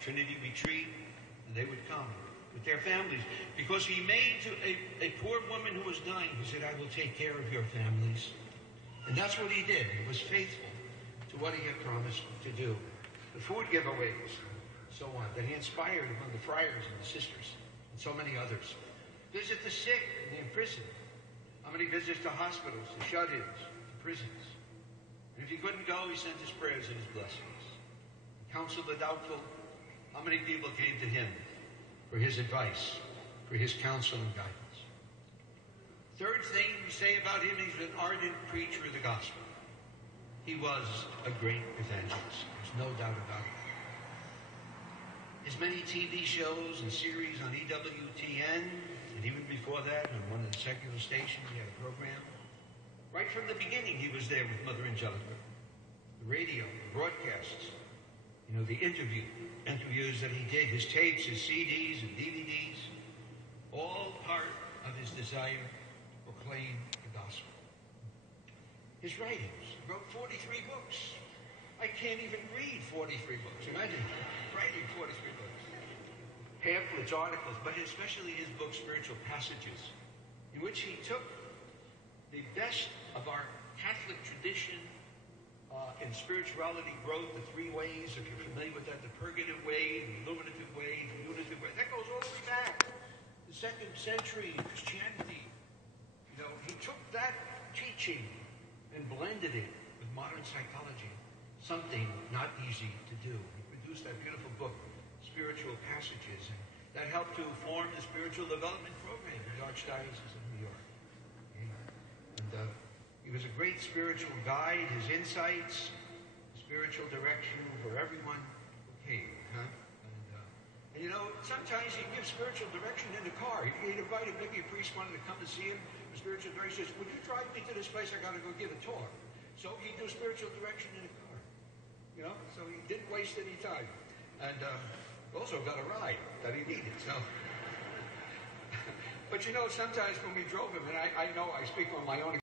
Trinity Retreat, and they would come with their families. Because he made to a poor woman who was dying, he said, I will take care of your families. And that's what he did. He was faithful to what he had promised to do. The food giveaways, so on, that he inspired among the friars and the sisters, and so many others. Visit the sick and the imprisoned. How many visits to hospitals, to shut-ins, to prisons? And if he couldn't go, he sent his prayers and his blessings. Counsel the doubtful. How many people came to him for his advice, for his counsel and guidance? Third thing we say about him, he's an ardent preacher of the gospel. He was a great evangelist. There's no doubt about it. His many TV shows and series on EWTN, and even before that, on one of the secular stations, he had a program. Right from the beginning, he was there with Mother Angelica. The radio, the broadcasts, the interviews that he did, his tapes, his CDs and DVDs, all part of his desire to proclaim the gospel. His writings, he wrote 43 books. I can't even read 43 books. Imagine writing 43 books. Pamphlets, articles, but especially his book, Spiritual Passages, in which he took the best of our Catholic tradition in spirituality growth, the three ways, if you're familiar with that, the purgative way, the illuminative way, the unitive way. That goes all the way back. The 2nd century Christianity. He took that teaching and blended it with modern psychology. Something not easy to do. He produced that beautiful book, Spiritual Passages, and that helped to form the spiritual development program in the Archdiocese of New York. And he was a great spiritual guide. His insights, spiritual direction for everyone who came. And sometimes he'd give spiritual direction in the car. He'd invited, maybe a priest wanted to come to see him. The spiritual direction says, would you drive me to this place? I got to go give a talk. So he'd do spiritual direction in the car. So he didn't waste any time. And also got a ride that he needed. So, but sometimes when we drove him, and I know I speak on my own